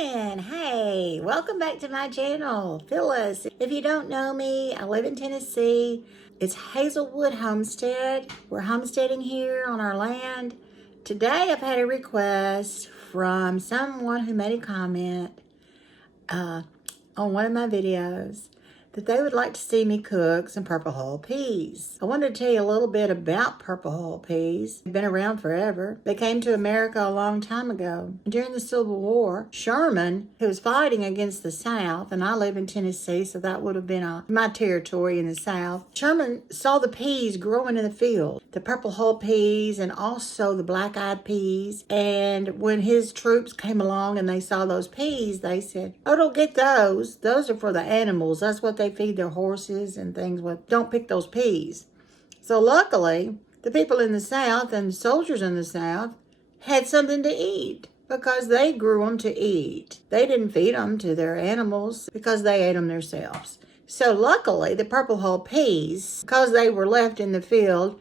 morning. Hey, welcome back to my channel, Phyllis. If you don't know me, I live in Tennessee. It's Hazelwood Homestead. We're homesteading here on our land. Today I've had a request from someone who made a comment on one of my videos that they would like to see me cook some purple hull peas. I wanted to tell you a little bit about purple hull peas. They've been around forever. They came to America a long time ago. During the Civil War, Sherman, who was fighting against the South, and I live in Tennessee, so that would have been my territory in the South. Sherman saw the peas growing in the field, the purple hull peas and also the black-eyed peas. And when his troops came along and they saw those peas, they said, "Oh, don't get those. Those are for the animals. That's what they feed their horses and things with. Don't pick those peas." So luckily, the people in the South and the soldiers in the South had something to eat because they grew them to eat. They didn't feed them to their animals because they ate them themselves. So luckily, the purple hull peas, because they were left in the field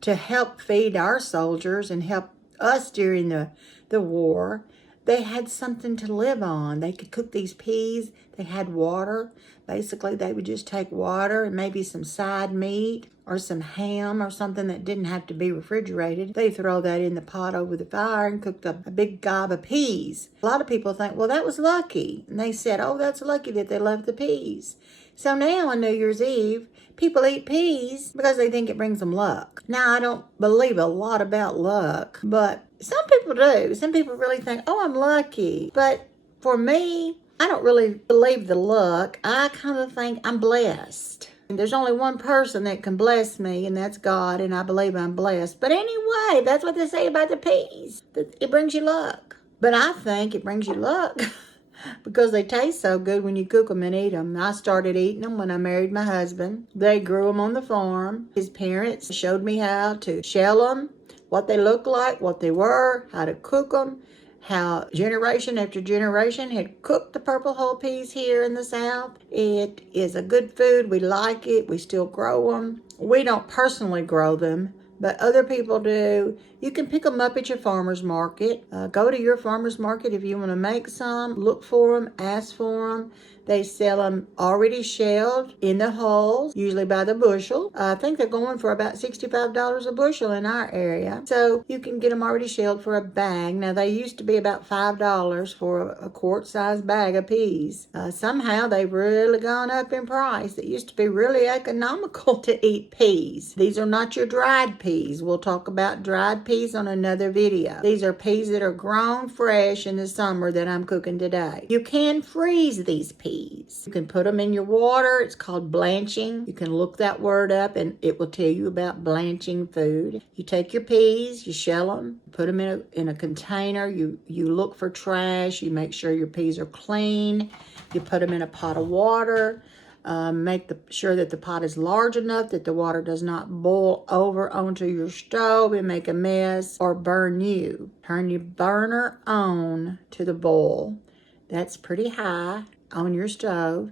to help feed our soldiers and help us during the war, they had something to live on. They could cook these peas. They had water. Basically, they would just take water and maybe some side meat or some ham or something that didn't have to be refrigerated. They throw that in the pot over the fire and cook a big gob of peas. A lot of people think, well, that was lucky. And they said, oh, that's lucky that they left the peas. So now on New Year's Eve, people eat peas because they think it brings them luck. Now, I don't believe a lot about luck, but some people do. Some people really think, oh, I'm lucky. But for me, I don't really believe the luck. I kind of think I'm blessed. And there's only one person that can bless me, and that's God, and I believe I'm blessed. But anyway, that's what they say about the peas, that it brings you luck. But I think it brings you luck because they taste so good when you cook them and eat them. I started eating them when I married my husband. They grew them on the farm. His parents showed me how to shell them, what they looked like, what they were, how to cook them, how generation after generation had cooked the purple hull peas here in the South. It is a good food. We like it. We still grow them. We don't personally grow them, but other people do. You can pick them up at your farmer's market. Go to your farmer's market if you want to make some. Look for them. Ask for them. They sell them already shelled in the hulls, usually by the bushel. I think they're going for about $65 a bushel in our area. So you can get them already shelled for a bag. Now, they used to be about $5 for a quart-sized bag of peas. Somehow they've really gone up in price. It used to be really economical to eat peas. These are not your dried peas. We'll talk about dried peas on another video. These are peas that are grown fresh in the summer that I'm cooking today. You can freeze these peas. You can put them in your water. It's called blanching. You can look that word up and it will tell you about blanching food. You take your peas, you shell them, put them in a container. You look for trash. You make sure your peas are clean. You put them in a pot of water. Make sure that the pot is large enough that the water does not boil over onto your stove and make a mess or burn you. Turn your burner on to the boil. That's pretty high on your stove.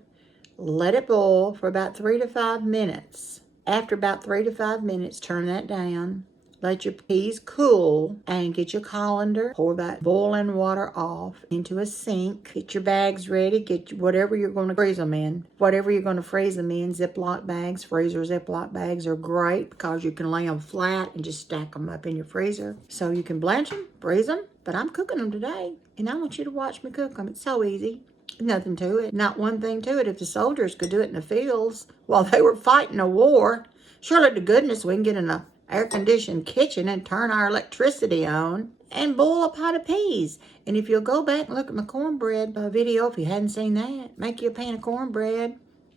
Let it boil for about 3 to 5 minutes. After about 3 to 5 minutes, turn that down. Let your peas cool and get your colander. Pour that boiling water off into a sink. Get your bags ready. Get whatever you're going to freeze them in. Whatever you're going to freeze them in. Ziploc bags, freezer Ziploc bags are great because you can lay them flat and just stack them up in your freezer. So you can blanch them, freeze them. But I'm cooking them today, and I want you to watch me cook them. It's so easy. Nothing to it. Not one thing to it. If the soldiers could do it in the fields while they were fighting a war, surely to goodness we can get in a air-conditioned kitchen and turn our electricity on and boil a pot of peas. And if you'll go back and look at my cornbread video, if you hadn't seen that, make you a pan of cornbread.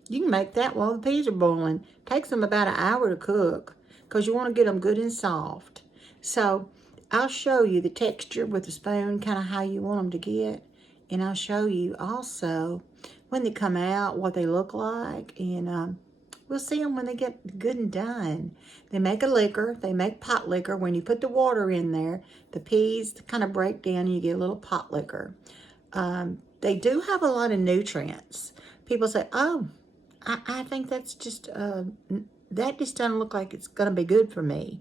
You can make that while the peas are boiling. Takes them about an hour to cook because you want to get them good and soft. So I'll show you the texture with a spoon, kind of how you want them to get. And I'll show you also when they come out, what they look like. And we'll see them when they get good and done. They make a liquor. They make pot liquor. When you put the water in there, the peas kind of break down and you get a little pot liquor. They do have a lot of nutrients. People say, oh, I think that's just, that just doesn't look like it's going to be good for me.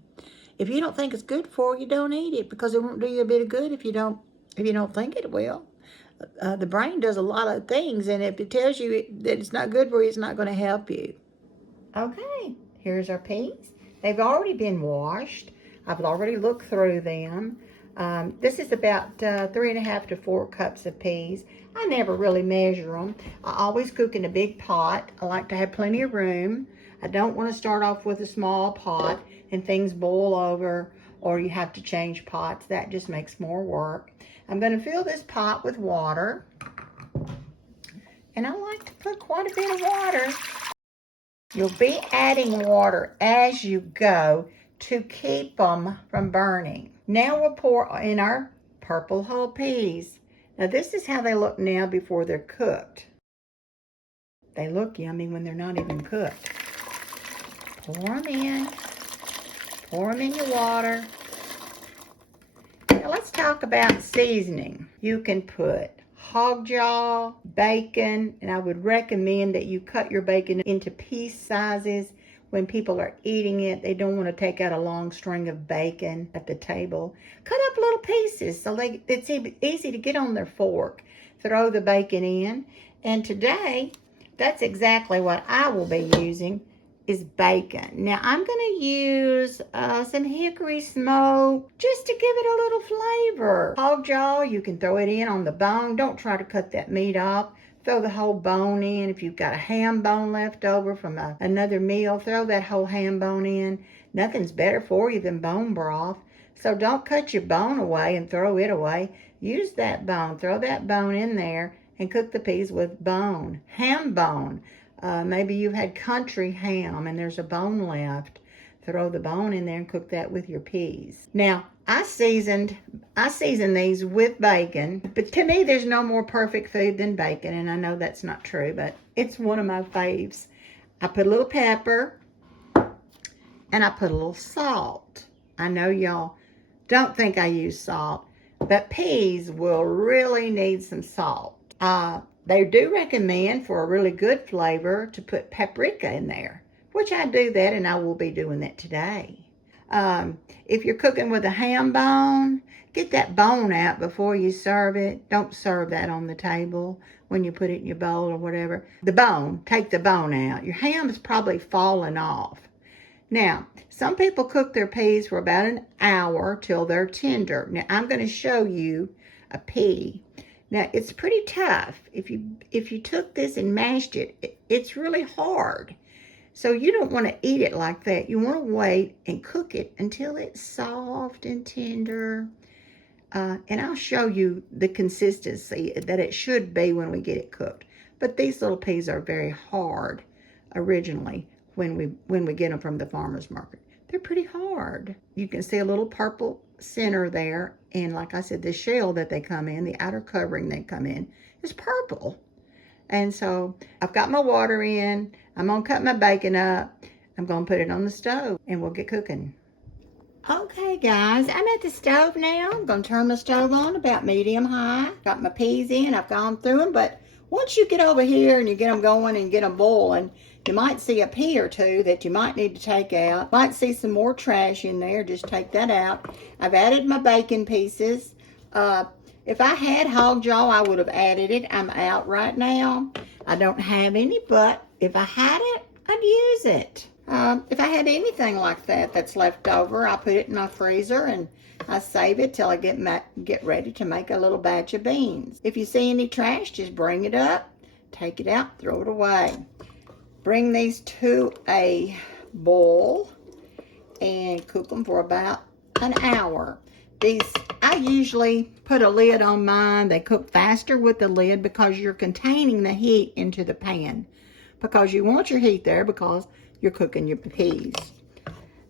If you don't think it's good for you, don't eat it because it won't do you a bit of good if you don't think it will. The brain does a lot of things, and if it tells you that it's not good for you, it's not going to help you. Okay, here's our peas. They've already been washed. I've already looked through them. This is about 3.5 to 4 cups of peas. I never really measure them. I always cook in a big pot. I like to have plenty of room. I don't want to start off with a small pot and things boil over, or you have to change pots. That just makes more work. I'm going to fill this pot with water, and I like to put quite a bit of water. You'll be adding water as you go to keep them from burning. Now we'll pour in our purple whole peas. Now this is how they look now before they're cooked. They look yummy when they're not even cooked. Pour them in. Pour them in your water. Now let's talk about seasoning. You can put hog jaw, bacon, and I would recommend that you cut your bacon into piece sizes. When people are eating it, they don't want to take out a long string of bacon at the table. Cut up little pieces so it's easy to get on their fork. Throw the bacon in. And today, that's exactly what I will be using, is bacon. Now I'm going to use some hickory smoke just to give it a little flavor. Hog jaw, you can throw it in on the bone. Don't try to cut that meat off. Throw the whole bone in. If you've got a ham bone left over from another meal, throw that whole ham bone in. Nothing's better for you than bone broth. So don't cut your bone away and throw it away. Use that bone. Throw that bone in there and cook the peas with bone. Ham bone. Maybe you've had country ham and there's a bone left. Throw the bone in there and cook that with your peas. Now, I season these with bacon, but to me, there's no more perfect food than bacon, and I know that's not true, but it's one of my faves. I put a little pepper, and I put a little salt. I know y'all don't think I use salt, but peas will really need some salt. They do recommend, for a really good flavor, to put paprika in there, which I do that, and I will be doing that today. If you're cooking with a ham bone, get that bone out before you serve it. Don't serve that on the table when you put it in your bowl or whatever. The bone, take the bone out. Your ham is probably falling off. Now, some people cook their peas for about an hour till they're tender. Now, I'm going to show you a pea. Now, it's pretty tough. If you took this and mashed it, it's really hard. So you don't want to eat it like that. You want to wait and cook it until it's soft and tender. And I'll show you the consistency that it should be when we get it cooked. But these little peas are very hard originally when we get them from the farmer's market. They're pretty hard. You can see a little purple center there. And like I said, the shell that they come in, the outer covering they come in, is purple. And so I've got my water in. I'm going to cut my bacon up. I'm going to put it on the stove and we'll get cooking. Okay, guys, I'm at the stove now. I'm going to turn the stove on about medium high. Got my peas in. I've gone through them. But once you get over here and you get them going and get them boiling, you might see a pea or two that you might need to take out. Might see some more trash in there. Just take that out. I've added my bacon pieces. If I had hog jaw, I would have added it. I'm out right now. I don't have any, but if I had it, I'd use it. If I had anything like that that's left over, I put it in my freezer and I save it till I get ready to make a little batch of beans. If you see any trash, just bring it up, take it out, throw it away. Bring these to a boil and cook them for about an hour. I usually put a lid on mine. They cook faster with the lid because you're containing the heat into the pan. Because you want your heat there because you're cooking your peas.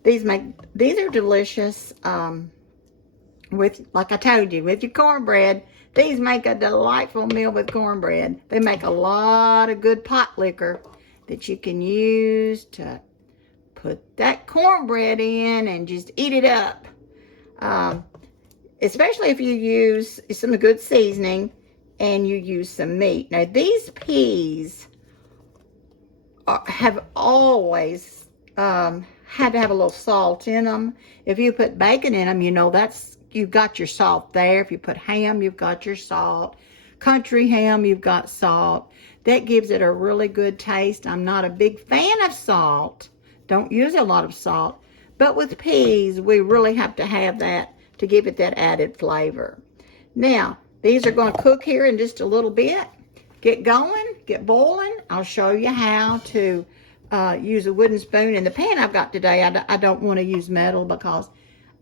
These are delicious with, like I told you, with your cornbread. These make a delightful meal with cornbread. They make a lot of good pot liquor that you can use to put that cornbread in and just eat it up. Especially if you use some good seasoning and you use some meat. Now, these peas have always had to have a little salt in them. If you put bacon in them, you know you've got your salt there. If you put ham, you've got your salt. country ham, you've got salt. That gives it a really good taste. I'm not a big fan of salt. Don't use a lot of salt. But with peas, we really have to have that to give it that added flavor. Now, these are going to cook here in just a little bit. Get going, get boiling. I'll show you how to use a wooden spoon. In the pan I've got today, I don't want to use metal because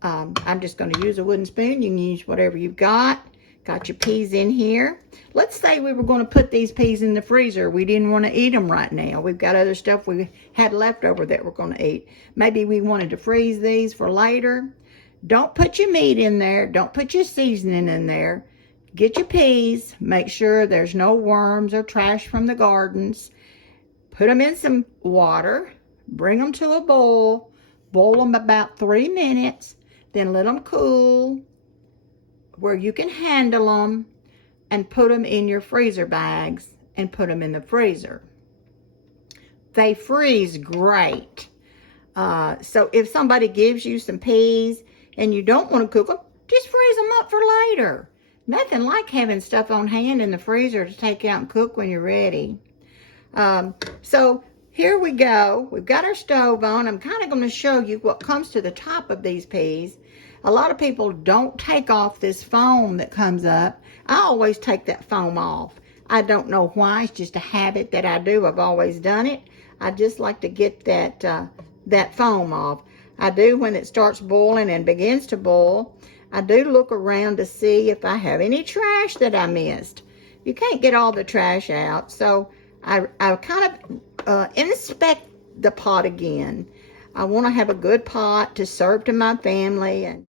I'm just going to use a wooden spoon. You can use whatever you've got. Got your peas in here. Let's say we were going to put these peas in the freezer. We didn't want to eat them right now. We've got other stuff we had left over that we're going to eat. Maybe we wanted to freeze these for later. Don't put your meat in there. Don't put your seasoning in there. Get your peas. Make sure there's no worms or trash from the gardens. Put them in some water. Bring them to a boil. Boil them about 3 minutes. Then let them cool where you can handle them, and put them in your freezer bags and put them in the freezer. They freeze great. So if somebody gives you some peas and you don't want to cook them, just freeze them up for later. Nothing like having stuff on hand in the freezer to take out and cook when you're ready. So here we go. We've got our stove on. I'm kind of going to show you what comes to the top of these peas. A lot of people don't take off this foam that comes up. I always take that foam off. I don't know why. It's just a habit that I do. I've always done it. I just like to get that foam off. I do when it starts boiling and begins to boil. I do look around to see if I have any trash that I missed. You can't get all the trash out, so I kind of inspect the pot again. I want to have a good pot to serve to my family. And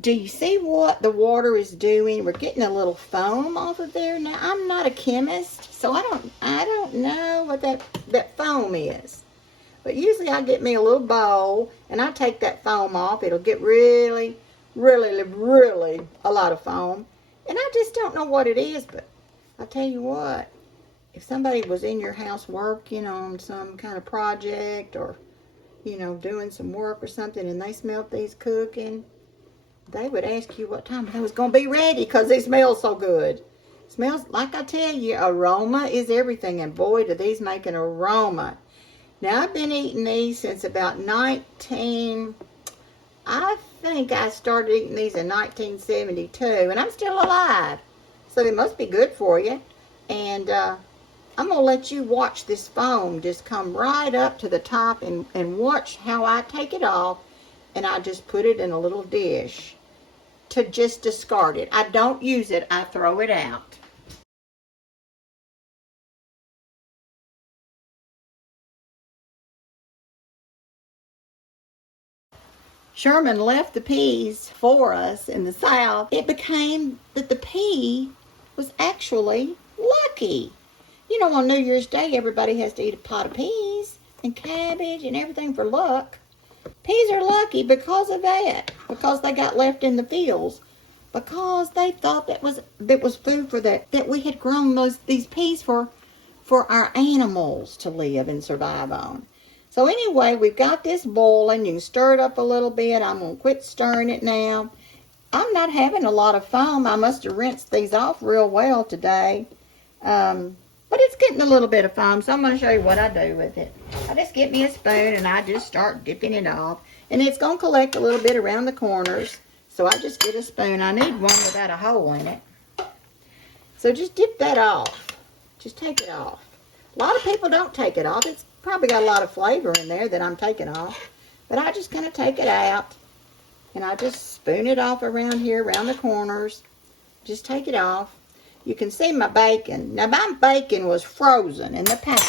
do you see what the water is doing? We're getting a little foam off of there. Now, I'm not a chemist, so I don't know what that foam is. But usually I get me a little bowl and I take that foam off. It'll get really, really, really a lot of foam. And I just don't know what it is, but I'll tell you what, if somebody was in your house working on some kind of project or, doing some work or something and they smelled these cooking, they would ask you what time they was going to be ready because they smell so good. Smells, like I tell you, aroma is everything. And boy, do these make an aroma. Now, I've been eating these since about I think I started eating these in 1972, and I'm still alive. So they must be good for you. And I'm going to let you watch this foam just come right up to the top and watch how I take it off, and I just put it in a little dish to just discard it. I don't use it, I throw it out. Sherman left the peas for us in the South. It became that the pea was actually lucky. On New Year's Day, everybody has to eat a pot of peas and cabbage and everything for luck. Peas are lucky because of that, because they got left in the fields, because they thought that was food for that we had grown these peas for our animals to live and survive on. So anyway, we've got this boiling. You can stir it up a little bit. I'm going to quit stirring it now. I'm not having a lot of foam. I must have rinsed these off real well today. But it's getting a little bit of foam, so I'm going to show you what I do with it. I just get me a spoon and I just start dipping it off. And it's going to collect a little bit around the corners. So I just get a spoon. I need one without a hole in it. So just dip that off. Just take it off. A lot of people don't take it off. It's probably got a lot of flavor in there that I'm taking off. But I just kind of take it out. And I just spoon it off around here, around the corners. Just take it off. You can see my bacon. Now, my bacon was frozen in the pack.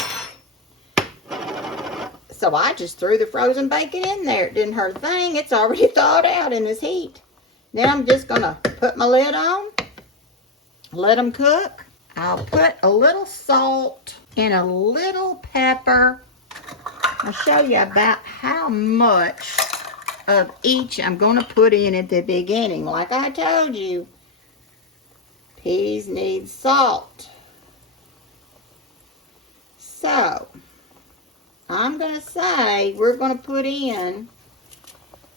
So I just threw the frozen bacon in there. It didn't hurt a thing. It's already thawed out in this heat. Now I'm just going to put my lid on. Let them cook. I'll put a little salt and a little pepper. I'll show you about how much of each I'm going to put in at the beginning. Like I told you, peas need salt. So, I'm going to say we're going to put in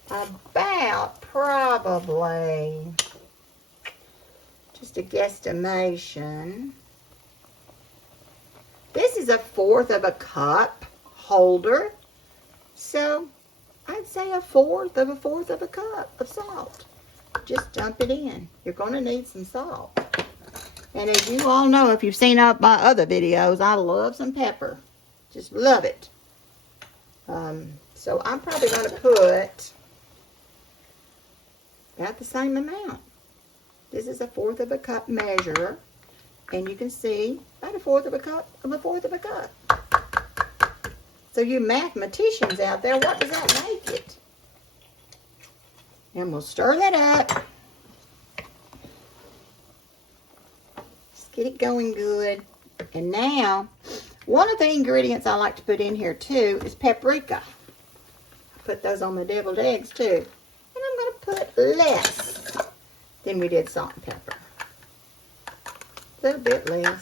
about probably just a guesstimation. This is 1/4 of a cup holder. So I'd say 1/4 of a cup of salt. Just dump it in. You're going to need some salt. And as you all know, if you've seen up my other videos, I love some pepper. Just love it. So I'm probably going to put about the same amount. This is 1/4 of a cup measure. And you can see about 1/4 of a cup of 1/4 of a cup. So you mathematicians out there, what does that make it? And we'll stir that up. Just get it going good. And now, one of the ingredients I like to put in here too is paprika. I put those on my deviled eggs too. And I'm going to put less than we did salt and pepper. A little bit less.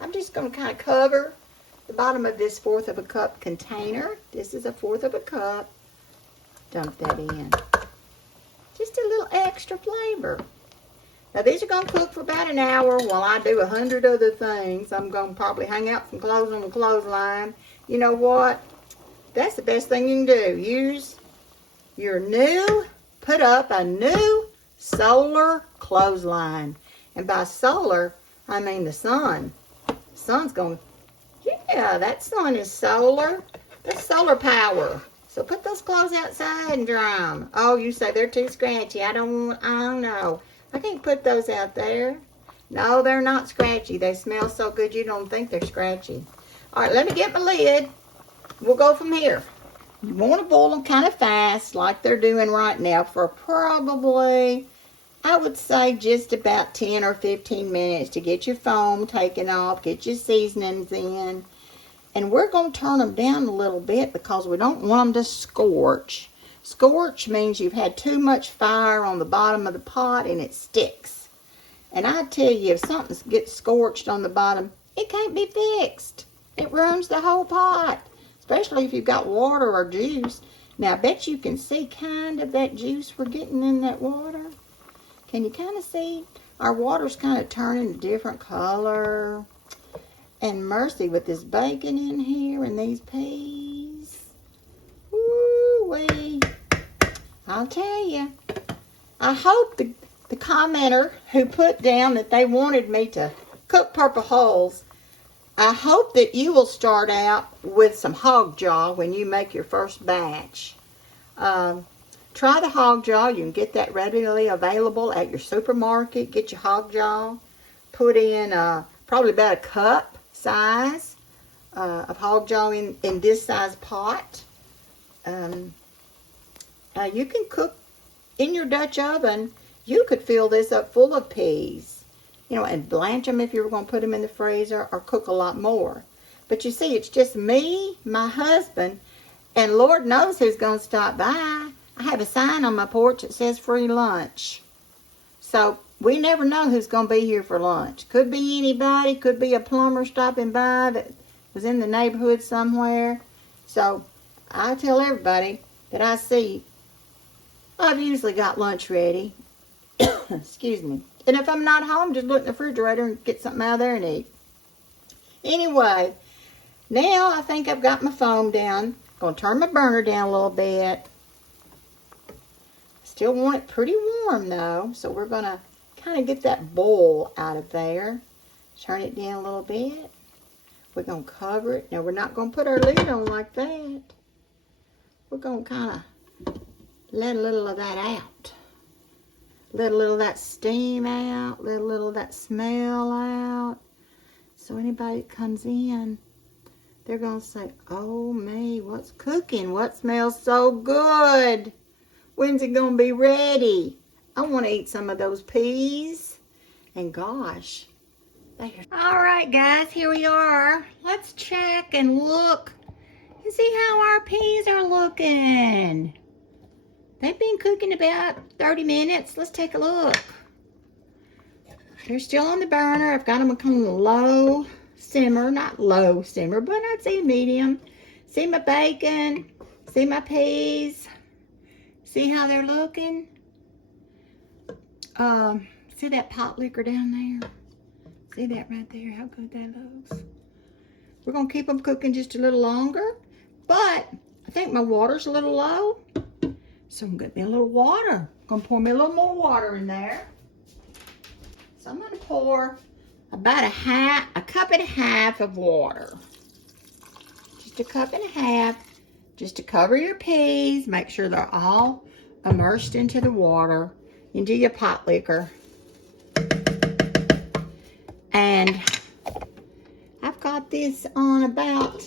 I'm just going to kind of cover the bottom of this 1/4 of a cup container. This is 1/4 of a cup. Dump that in. Just a little extra flavor. Now these are going to cook for about an hour while I do 100 other things. I'm going to probably hang out some clothes on the clothesline. You know what? That's the best thing you can do. Use your put up a new solar clothesline. And by solar, I mean the sun. Sun's going, yeah, that sun is solar. That's solar power. So put those clothes outside and dry them. Oh, you say they're too scratchy. I don't know. I can't put those out there. No, they're not scratchy. They smell so good you don't think they're scratchy. All right, let me get my lid. We'll go from here. You want to boil them kind of fast like they're doing right now for probably, I would say, just about 10 or 15 minutes to get your foam taken off, get your seasonings in. And we're going to turn them down a little bit because we don't want them to scorch. Scorch means you've had too much fire on the bottom of the pot and it sticks. And I tell you, if something gets scorched on the bottom, it can't be fixed. It ruins the whole pot, especially if you've got water or juice. Now, I bet you can see kind of that juice we're getting in that water. Can you kind of see? Our water's kind of turning a different color. And mercy with this bacon in here and these peas. Woo-wee. I'll tell you. I hope the commenter who put down that they wanted me to cook purple hulls, I hope that you will start out with some hog jaw when you make your first batch. Try the hog jaw. You can get that readily available at your supermarket. Get your hog jaw. Put in probably about a cup size of hog jaw in this size pot. You can cook in your Dutch oven. You could fill this up full of peas, you know, and blanch them if you were going to put them in the freezer or cook a lot more. But you see, it's just me, my husband, and Lord knows who's going to stop by. I have a sign on my porch that says free lunch. So we never know who's going to be here for lunch. Could be anybody. Could be a plumber stopping by that was in the neighborhood somewhere. So I tell everybody that I see, I've usually got lunch ready. Excuse me. And if I'm not home, just look in the refrigerator and get something out of there and eat. Anyway, now I think I've got my foam down. Going to turn my burner down a little bit. Still want it pretty warm though, so we're going to kind of get that boil out of there. Turn it down a little bit. We're going to cover it. Now we're not going to put our lid on like that. We're going to kind of let a little of that out. Let a little of that steam out. Let a little of that smell out. So anybody that comes in, they're going to say, oh me, what's cooking? What smells so good? When's it going to be ready? I want to eat some of those peas. And gosh. All right, guys, here we are. Let's check and look and see how our peas are looking. They've been cooking about 30 minutes. Let's take a look. They're still on the burner. I've got them on a low simmer. Not low simmer, but I'd say medium. See my bacon. See my peas. See how they're looking? See that pot liquor down there? See that right there? How good that looks. We're going to keep them cooking just a little longer. But I think my water's a little low. So I'm going to get me a little water. I'm going to pour me a little more water in there. So I'm going to pour about a cup and a half of water. Just a cup and a half. Just to cover your peas. Make sure they're all immersed into the water. Into your pot liquor. And I've got this on about,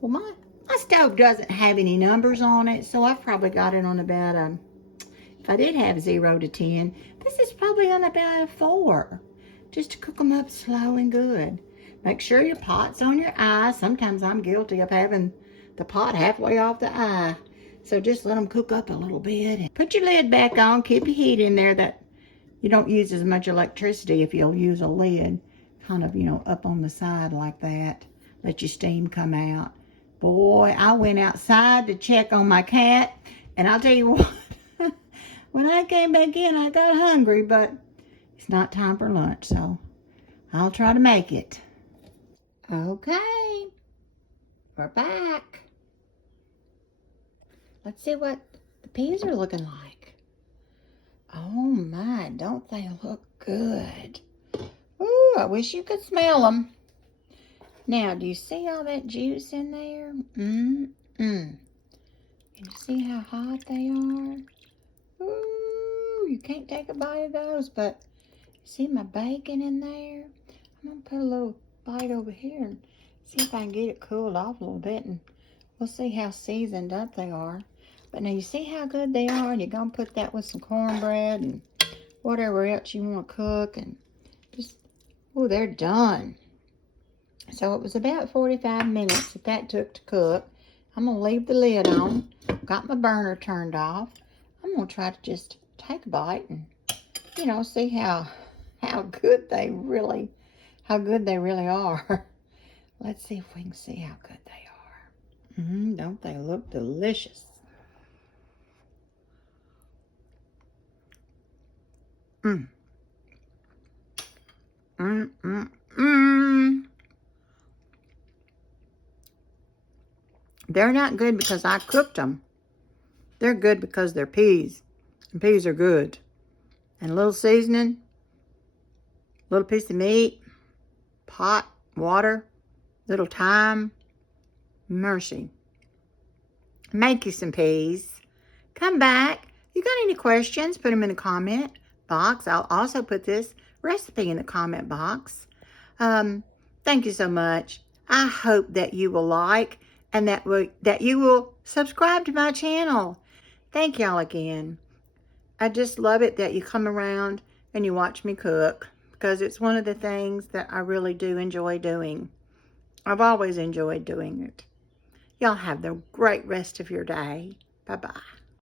well, my stove doesn't have any numbers on it, so I've probably got it on about if I did have 0 to 10, this is probably on about a 4. Just to cook them up slow and good. Make sure your pot's on your eye. Sometimes I'm guilty of having the pot halfway off the eye. So just let them cook up a little bit. And put your lid back on. Keep your heat in there. That you don't use as much electricity if you'll use a lid. Kind of, up on the side like that. Let your steam come out. Boy, I went outside to check on my cat. And I'll tell you what. When I came back in, I got hungry. But it's not time for lunch. So I'll try to make it. Okay. We're back. Let's see what the peas are looking like. Oh my, don't they look good? Ooh, I wish you could smell them. Now, do you see all that juice in there? Can you see how hot they are? Ooh, you can't take a bite of those, but see my bacon in there? I'm going to put a little bite over here and see if I can get it cooled off a little bit, and we'll see how seasoned up they are. But now you see how good they are, and you're going to put that with some cornbread and whatever else you want to cook, and just, oh, they're done. So it was about 45 minutes that took to cook. I'm going to leave the lid on. Got my burner turned off. I'm going to try to just take a bite and, see how good they really are. Let's see if we can see how good they are. Don't they look delicious? They're not good because I cooked them. They're good because they're peas. And peas are good. And a little seasoning, a little piece of meat, pot, water, little thyme, mercy. Make you some peas. Come back. You got any questions? Put them in the comment box. I'll also put this recipe in the comment box. Thank you so much. I hope that you will like and that you will subscribe to my channel. Thank y'all again. I just love it that you come around and you watch me cook, because it's one of the things that I really do enjoy doing. I've always enjoyed doing it. Y'all have the great rest of your day. Bye-bye.